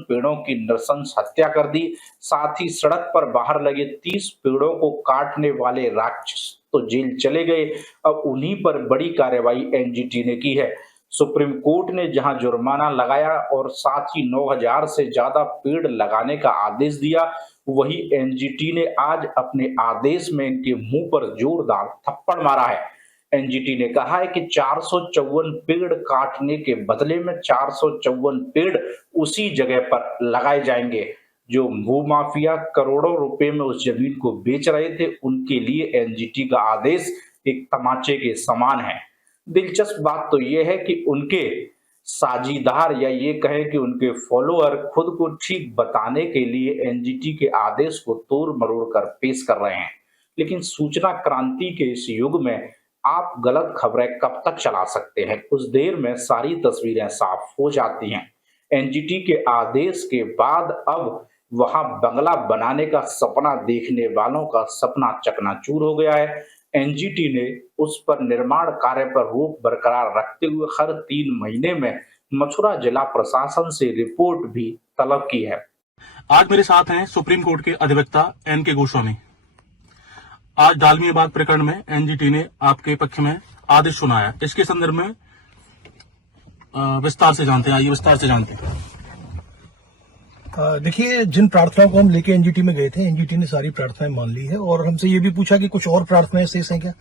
पेड़ों की नृशंस हत्या कर दी। साथ ही सड़क पर बाहर लगे 30 पेड़ों को काटने वाले राक्षस तो जेल चले गए। अब उन्हीं पर बड़ी कार्रवाई एनजीटी ने की है। सुप्रीम कोर्ट ने जहां जुर्माना लगाया और साथ ही 9,000 से ज्यादा पेड़ लगाने का आदेश दिया, वही एनजीटी ने आज अपने आदेश में इनके मुंह पर जोरदार थप्पड़ मारा है। एनजीटी ने कहा है कि 454 पेड़ काटने के बदले में 454 पेड़ उसी जगह पर लगाए जाएंगे। जो भूमाफिया करोड़ों रुपए में उस जमीन को बेच रहे थे, उनके लिए एनजीटी का आदेश एक तमाचे के समान है। दिलचस्प बात तो यह है कि उनके साझीदार या ये कहें कि उनके फॉलोअर खुद को ठीक बताने के लिए एनजीटी के आदेश को तोड़ मरोड़ कर पेश कर रहे हैं। लेकिन सूचना क्रांति के इस युग में आप गलत खबरें कब तक चला सकते हैं? कुछ देर में सारी तस्वीरें साफ हो जाती हैं। एनजीटी के आदेश के बाद अब वहां बंगला बनाने का सपना देखने वालों का सपना चकनाचूर हो गया है। एनजीटी ने उस पर निर्माण कार्य पर रोक बरकरार रखते हुए हर 3 महीने में मथुरा जिला प्रशासन से रिपोर्ट भी तलब की है। आज मेरे साथ हैं सुप्रीम कोर्ट के अधिवक्ता एन.के. गोस्वामी। आज डालमिया बाग प्रकरण में एनजीटी ने आपके पक्ष में आदेश सुनाया। इसके संदर्भ में विस्तार से जानते हैं। आइए विस्तार से जानते हैं। देखिए, जिन प्रार्थनाओं को हम लेके एनजीटी में गए थे, एनजीटी ने सारी प्रार्थनाएं मान ली है और हमसे ये भी पूछा कि कुछ और प्रार्थनाएं शेष हैं क्या।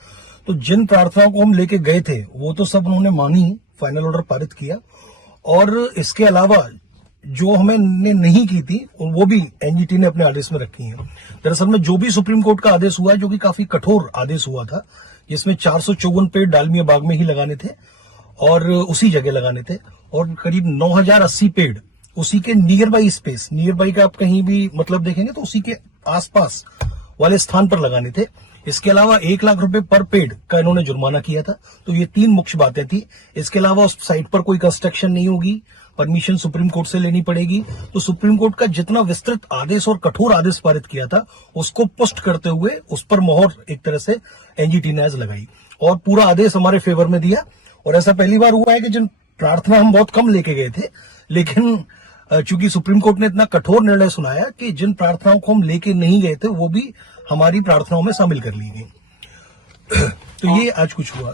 तो जिन प्रार्थनाओं को हम लेके गए थे वो तो सब उन्होंने मानी, फाइनल ऑर्डर पारित किया। और इसके अलावा जो हमने नहीं की थी वो भी एनजीटी ने अपने आदेश में रखी है। दरअसल में जो भी सुप्रीम कोर्ट का आदेश हुआ है, जो कि काफी कठोर आदेश हुआ था, जिसमें 454 पेड़ डालमिया बाग में ही लगाने थे और उसी जगह लगाने थे, और करीब 9,080 पेड़ उसी के near by space, near by का आप कहीं भी मतलब देखेंगे तो उसी के आसपास वाले स्थान पर लगाने थे। इसके अलावा 1 लाख रुपए पर पेड़ का इन्होंने जुर्माना किया था। तो ये 3 मुख्य बातें थी। इसके अलावा उस साइट पर कोई कंस्ट्रक्शन नहीं होगी, परमिशन सुप्रीम कोर्ट से लेनी पड़ेगी। तो सुप्रीम कोर्ट का जितना विस्तृत आदेश और कठोर आदेश पारित किया था उसको पुष्ट करते हुए उस पर मोहर एक तरह से एनजीटी ने आज लगाई और पूरा आदेश हमारे फेवर में दिया। और ऐसा पहली बार हुआ है कि जिन प्रार्थना हम बहुत कम लेके गए थे, लेकिन चूंकि सुप्रीम कोर्ट ने इतना कठोर निर्णय सुनाया कि जिन प्रार्थनाओं को हम लेके नहीं गए थे वो भी हमारी प्रार्थनाओं में शामिल कर ली गई। तो ये आज कुछ हुआ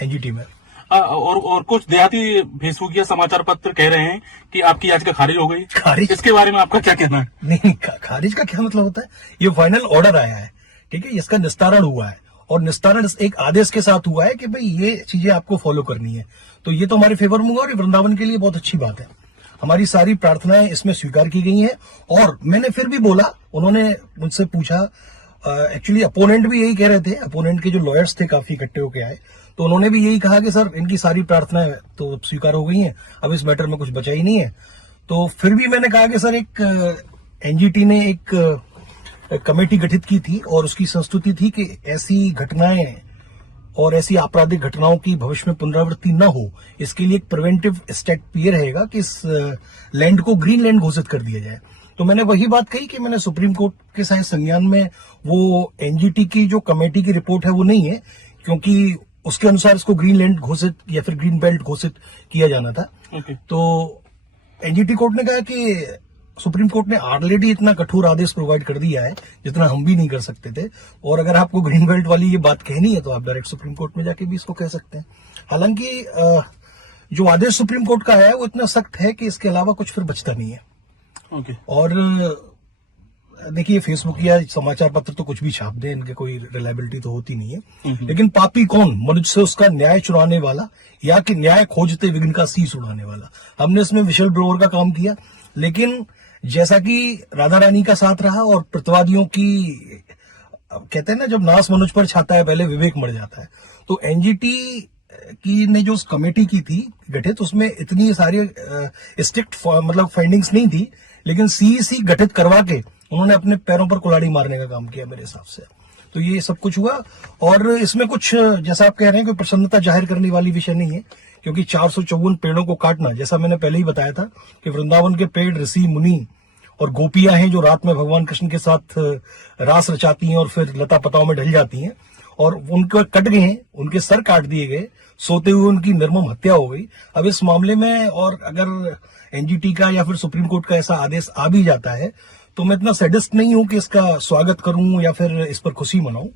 एनजीटी में। और कुछ देहाती फेसबुक या समाचार पत्र कह रहे हैं कि आपकी याचिका खारिज हो गई। खारिज? इसके बारे में आपका क्या कहना है? नहीं, खारिज का क्या मतलब होता है? ये फाइनल ऑर्डर आया है, ठीक है, इसका निस्तारण हुआ है और निस्तारण एक आदेश के साथ हुआ है कि भाई ये चीजें आपको फॉलो करनी है। तो ये तो हमारे फेवर में हुआ और वृंदावन के लिए बहुत अच्छी बात है। हमारी सारी प्रार्थनाएं इसमें स्वीकार की गई हैं। और मैंने फिर भी बोला, उन्होंने मुझसे पूछा, एक्चुअली अपोनेंट भी यही कह रहे थे, अपोनेंट के जो लॉयर्स थे काफी इकट्ठे होके आए, तो उन्होंने भी यही कहा कि सर इनकी सारी प्रार्थनाएं तो स्वीकार हो गई हैं, अब इस मैटर में कुछ बचा ही नहीं है। तो फिर भी मैंने कहा कि सर एक एनजीटी ने एक कमेटी गठित की थी और उसकी संस्तुति थी कि ऐसी घटनाएं और ऐसी आपराधिक घटनाओं की भविष्य में पुनरावृत्ति न हो, इसके लिए एक प्रिवेंटिव स्टेप ये रहेगा कि इस लैंड को ग्रीन लैंड घोषित कर दिया जाए। तो मैंने वही बात कही कि मैंने सुप्रीम कोर्ट के शायद संज्ञान में वो एनजीटी की जो कमेटी की रिपोर्ट है वो नहीं है, क्योंकि उसके अनुसार इसको ग्रीन लैंड घोषित या फिर ग्रीन बेल्ट घोषित किया जाना था। तो एनजीटी कोर्ट ने कहा कि सुप्रीम कोर्ट ने ऑलरेडी इतना कठोर आदेश प्रोवाइड कर दिया है जितना हम भी नहीं कर सकते थे, और अगर आपको ग्रीन बेल्ट वाली ये बात कहनी है तो आप डायरेक्ट सुप्रीम कोर्ट में जाके भी इसको कह सकते हैं। हालांकि जो आदेश सुप्रीम कोर्ट का है वो इतना सख्त है कि इसके अलावा कुछ फिर बचता नहीं है। और देखिए, फेसबुक या समाचार पत्र तो कुछ भी छाप दे, इनके कोई रिलायबिलिटी तो होती नहीं है। लेकिन पापी कौन? मनुष्य से उसका न्याय चुराने वाला या कि न्याय खोजते विघ्न का शीश उड़ाने वाला। हमने इसमें विशल ब्रोवर का काम किया, लेकिन जैसा कि राधा रानी का साथ रहा और प्रतिवादियों की, कहते हैं ना, जब नाश मनुष्य पर छाता है पहले विवेक मर जाता है। तो एनजीटी की ने जो कमेटी की थी गठित, उसमें इतनी सारी स्ट्रिक्ट मतलब फाइंडिंग्स नहीं थी, लेकिन सीईसी गठित करवा के उन्होंने अपने पैरों पर कुल्हाड़ी मारने का काम किया मेरे हिसाब से। तो ये सब कुछ हुआ और इसमें कुछ, जैसा आप कह रहे हैं, कोई प्रसन्नता जाहिर करने वाली विषय नहीं है, क्योंकि 454 पेड़ों को काटना, जैसा मैंने पहले ही बताया था कि वृंदावन के पेड़ ऋषि मुनि और गोपियां हैं जो रात में भगवान कृष्ण के साथ रास रचाती हैं और फिर लता पताओं में ढल जाती हैं, और उनके कट गए हैं, उनके सर काट दिए गए, सोते हुए उनकी निर्मम हत्या हो गई। अब इस मामले में और अगर एनजीटी का या फिर सुप्रीम कोर्ट का ऐसा आदेश आ भी जाता है तो मैं इतना सैडिस्ट नहीं हूं कि इसका स्वागत करूं या फिर इस पर खुशी मनाऊं।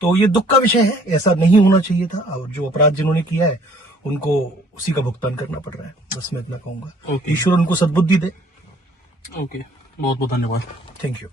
तो ये दुख का विषय है, ऐसा नहीं होना चाहिए था और जो अपराध जिन्होंने किया है उनको उसी का भुगतान करना पड़ रहा है। बस मैं इतना कहूंगा। Okay. ईश्वर उनको सद्बुद्धि दे। ओके, बहुत बहुत धन्यवाद। Thank you.